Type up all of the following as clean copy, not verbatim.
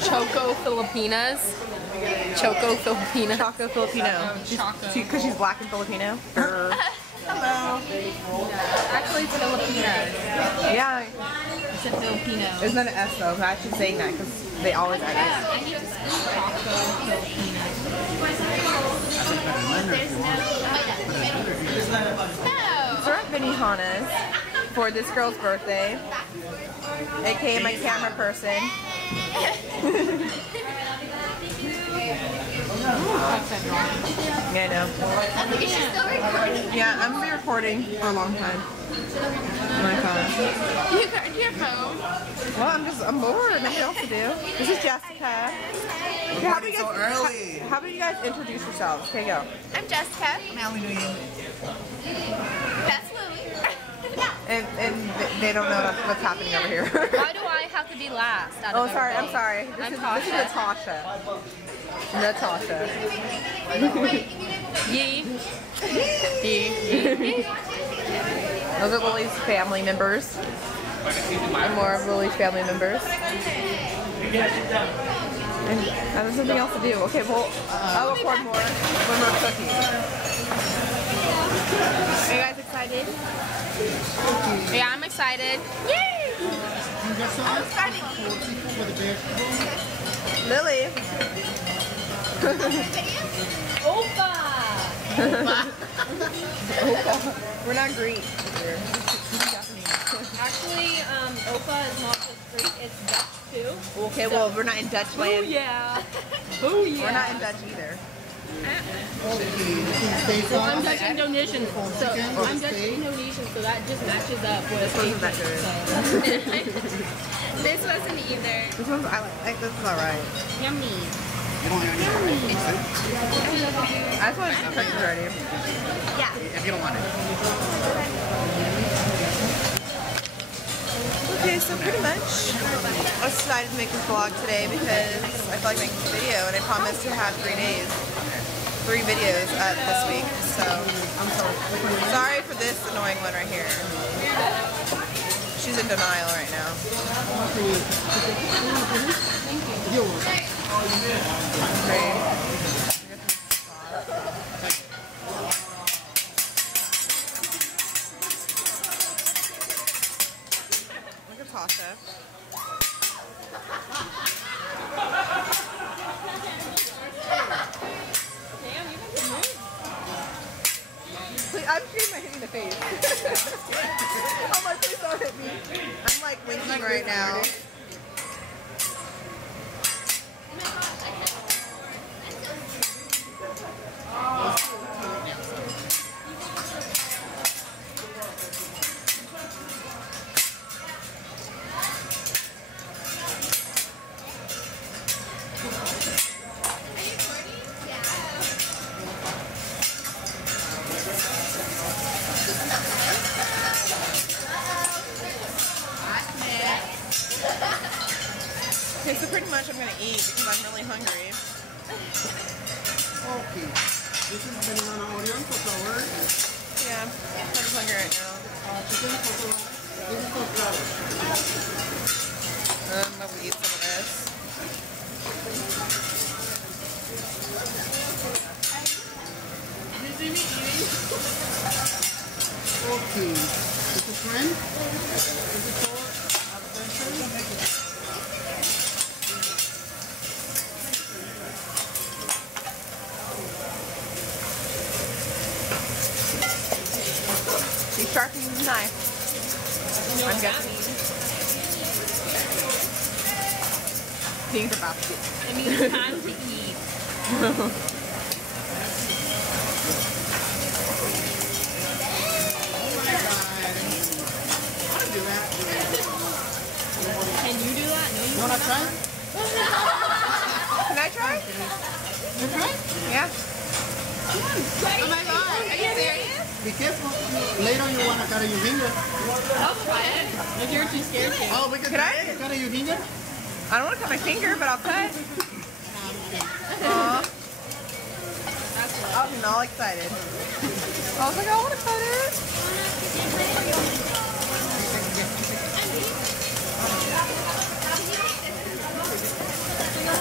Choco Filipinas. Choco Filipina. Choco Filipino. Because she's black and Filipino. Hello. Actually, it's Filipinas. Yeah. It's a Filipino. There's not an S though. I'm actually saying that because they always add I need to eat Choco Filipinas. So we're at Benihana's for this girl's birthday, aka my camera person. Yeah, I know. Yeah, I'm gonna be recording for a long time. My phone. Your phone? Well, I'm bored. Nothing else to do. This is Jessica. Okay, how about you guys introduce yourselves? Okay, go. I'm Jessica. That's Lily. And they don't know what's happening over here. Why do I have to be last? Oh, sorry. I'm sorry. This is Natasha. Natasha. Yee. Those are Lily's family members. And more of Lily's family members. And there's something else to do. Okay, well, I'll record more when we're cooking. Are you guys excited? Yeah, I'm excited. Yay! I'm excited. Lily. Opa! We're not Greek. Actually, Opa is not just Greek, it's Dutch too. Okay, well, we're not in Dutch Oh land. yeah. Oh yeah. We're not in Dutch either. So I'm Dutch Indonesian. So I'm Dutch Indonesian, so that just matches up with This wasn't that good. This wasn't either. This one's, I like this is alright. Yummy. You don't want any I just want to cook it already. Yeah. if you don't want it. Okay, so pretty much I decided to make this vlog today because I feel like making a video and I promised to have 3 videos up this week. So I'm sorry for this annoying one right here. She's in denial right now. Okay. Look at Tasha. I'm shooting my hit in the face. I'm like, please don't hit me. I'm like blinking right now. Okay, so pretty much I'm gonna eat because I'm really hungry. Okay. This is banana Oreo for flour. Yeah, I'm pretty hungry right now. Chicken for flour. This is for flour. I'm gonna eat some of this. Okay. This is shrimp. This is for attention. She's sharpening the knife. I'm guessing. Things are about to get. It means time to eat. Can you do that? No, you You wanna try? Can I try? You try? Yeah. Oh my god, are you serious? Be careful. Later you wanna cut your finger. I'll try it. If you're too scared to. Oh, we can Can try I? it. Cut your finger. I don't want to cut my finger, but I'll cut. Aww. I was all excited. I was like, I want to cut it. Oh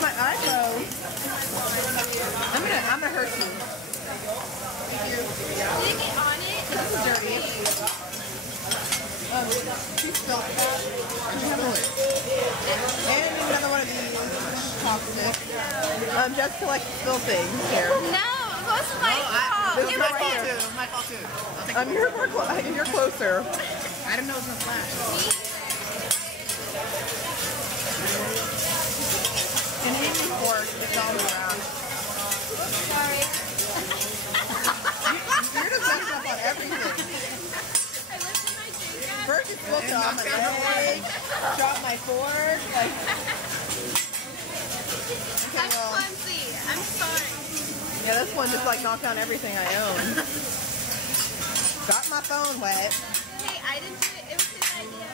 my iPhone. I'm gonna hurt you. Did it get on it? This is dirty. She spelled that. I just know it. And another one of these chopsticks. Just to like spill things here. No, it was my fault. This is It my was fault here. Too. My fault too. I'll take You're closer. I didn't know it was gonna flash. And Amy's fork is all around. Sorry. You're just messing up on everything. I lifted my finger. First it's supposed to on my leg, drop my fork, like... Okay, I'm well, clumsy. I'm sorry. yeah, this one just like knocked down everything I own. Got my phone wet. Hey, I didn't do it. It was his idea.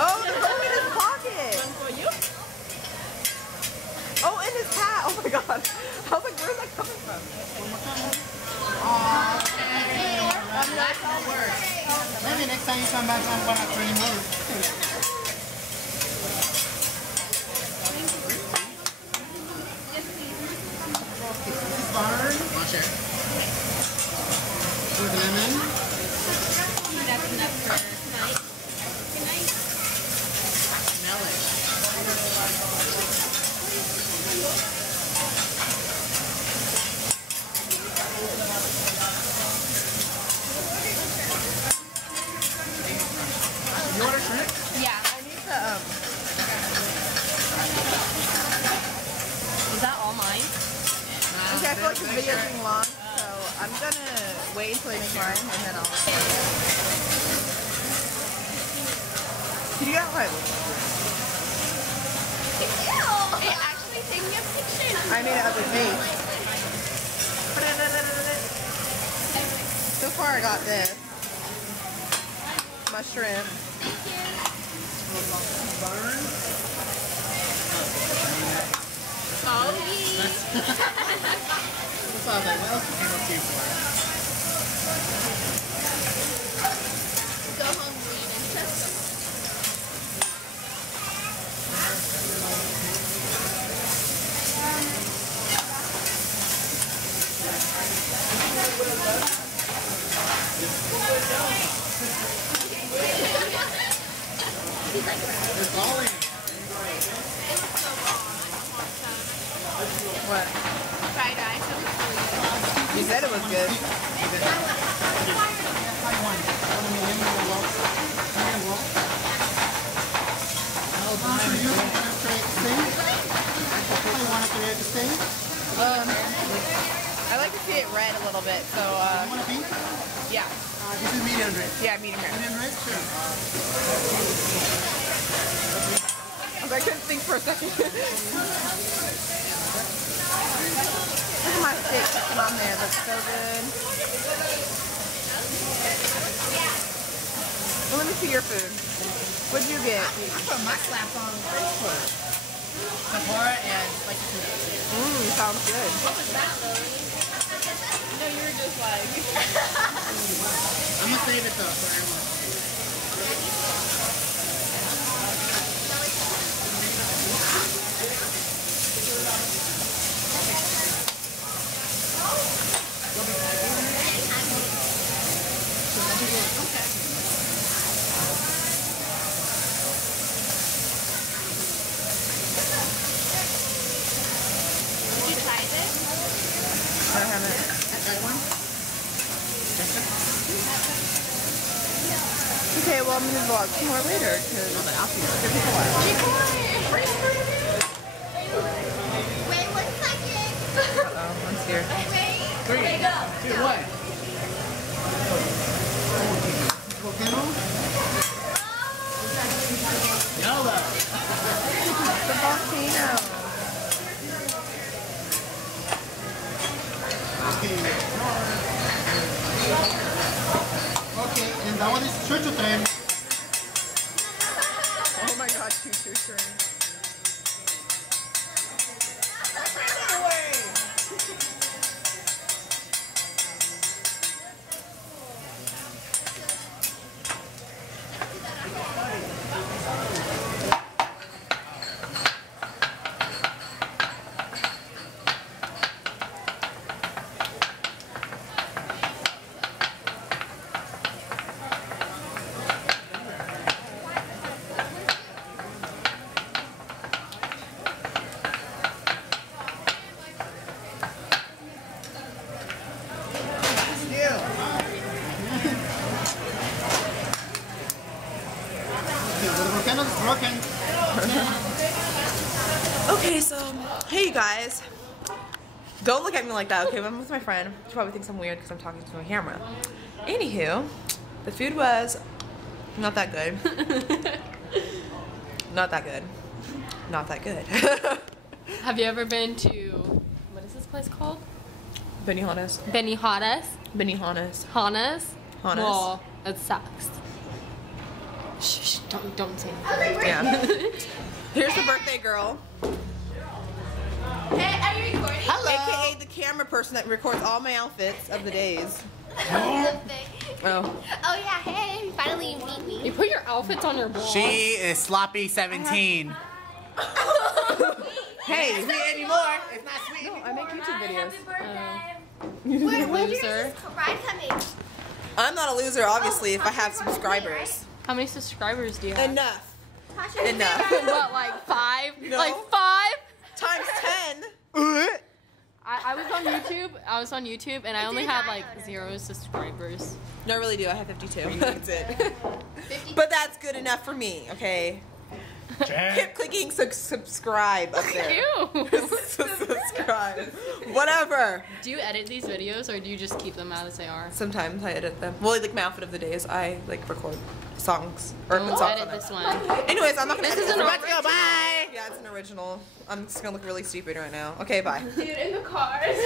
Oh, there's one in his pocket. For you? Oh, in his hat. Oh my god. I was like, where's that coming from? That's all works. Maybe next time you come back, I'm gonna train more. This is butter. I'll share. With lemon. That's enough for tonight. Good night. Smell it. You order shrimp? Yeah. I need to, Is that all mine? okay, I feel like this video's getting long, so I'm gonna wait until I make mine, and then I'll... Can you get what? It actually taking a picture. I made it ugly face. So far I got this. My shrimp. Burn. Oh, yeah. So I was like, what else came up here for? So hungry and just There's all in it. What? fried rice. It was really good. You said it was good. I like to see it red a little bit, so yeah. This is medium rare. Yeah, medium rare. Medium rare? Sure. I couldn't think for a second. Look at my steak sitting on there. Looks so good. Well, let me see your food. What'd you get? I put my slap on Facebook. Sephora and spicy tuna. Sounds good. No, you were just like. I'm gonna save it though for everyone. Did you try this? I haven't. That one? Okay, well, I'm going to vlog some more later because it's going to take a while. Wait 1 second. Uh-oh, I'm scared. Three, two, one. Volcano? Yellow. The volcano. Okay, and that one is choo-choo train. Oh my god, choo-choo train. Okay. Okay, so hey you guys. Don't look at me like that, okay? I'm with my friend. She probably thinks I'm weird because I'm talking to a camera. Anywho, the food was not that good. Not that good. Not that good. Have you ever been to, what is this place called? Benihana's. Benihana's? Benihana's. Hana's? Hana's. Well, it sucks. Shh, don't say anything. Yeah. Here's the birthday girl. Hey, are you recording? Hello. AKA the camera person that records all my outfits of the days. Oh. Oh. Oh yeah, hey, finally you meet me. You put your outfits on your blog. She is sloppy 17. Hey. Sweet anymore. It's not sweet. No, I make YouTube videos. Wait, when is Loser. this ride coming? I'm not a loser, obviously, if I have subscribers. How many subscribers do you have? Enough. Tasha, Enough. What, like 5? No. Like 5? Times 10. I was on YouTube and I only had like 0 subscribers. No, I really do. I have 52. That's it. But that's good enough for me, okay? Keep clicking subscribe up there. Ew. Subscribe. Whatever. Do you edit these videos or do you just keep them out as they are? Sometimes I edit them. Well, like my outfit of the day is I like record songs or Don't put songs edit on it. this one. Anyways, I'm not gonna edit This is this. an We're about to go. original. Bye. Yeah, it's an original. I'm just gonna look really stupid right now. Okay, bye. dude, in the cars.